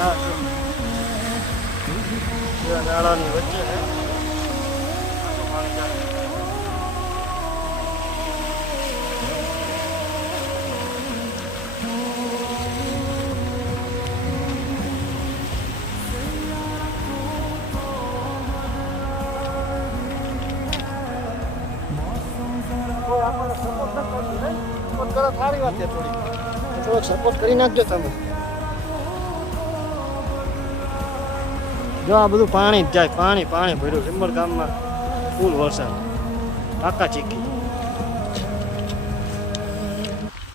હા જો નાળાની વચ્ચે છે પાણી જાય. કોઈ આપણને સપોર્ટ ન કરતું નહીં સપોર્ટ કરો સારી વાત છે થોડીક સપોર્ટ કરી નાખજો તમે. જો આ બધું પાણી જ જાય પાણી પાણી ભર્યું સિંબળ ગામમાં ફૂલ વરસાદ કાકા ચીકી